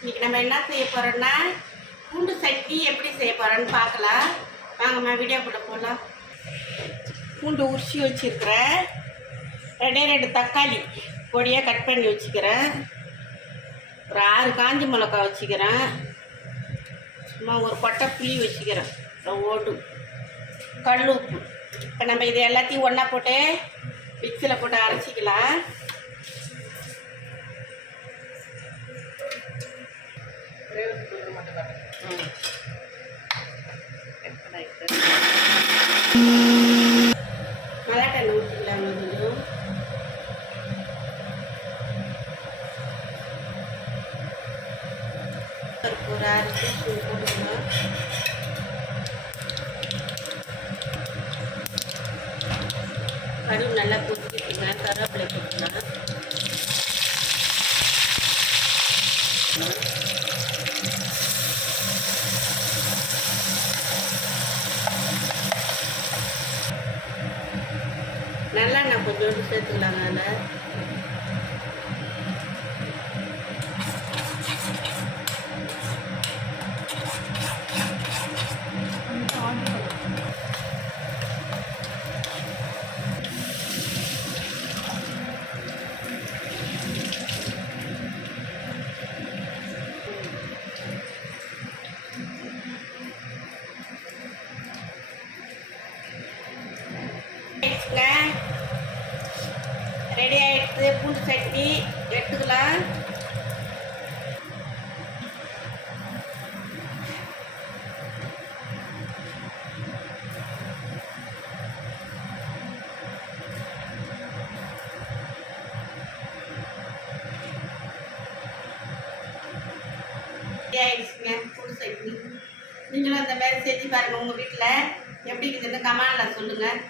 இன்னைக்கு நம்ம என்ன செய்ய போறோம்னா பூண்டு சட்னி எப்படி செய்ய போறோம்னு பார்க்கலாம். வாங்கம்மா வீடியோக்குள்ள போகலாம் பூண்டு உரிச்சி வச்சுருக்கிறேன். ரெண்டே ரெண்டு தக்காளி பொடியாக கட் பண்ணி வச்சுக்கிறேன். ஒரு ஆறு காஞ்சி மிளகா வச்சுக்கிறேன். சும்மா ஒரு கொட்டை புளி வச்சுக்கிறேன். ஓட்டு. கல் உப்பு. இப்போ நம்ம இது எல்லாத்தையும் ஒன்றா போட்டு மிக்சியில் போட்டு அரைச்சிக்கலாம். ம். மல்லாட்டெண்ணெய் ஊற்றிக்கலாம் கொஞ்சம் ஒரு ஆறு டீஸ்பூன் போட்டுக்கலாம் நல்லா கொதிக்கிட்டுங்க கருவேப்பிலை போட்டுக்கலாம் நல்லெண்ணெய் கொஞ்சோண்டு சேர்த்துக்கலாங்க அதில். ரெடி ஆயிடுச்சு. பூண்டு சட்னி எடுத்துக்கலாம். ஆயிடுச்சுங்க. பூண்டு சட்னி. நீங்களும் அந்த மாதிரி செஞ்சு பாருங்க உங்கள் வீட்டில் எப்படி இருக்குதுன்னு கமாண்டில் சொல்லுங்கள்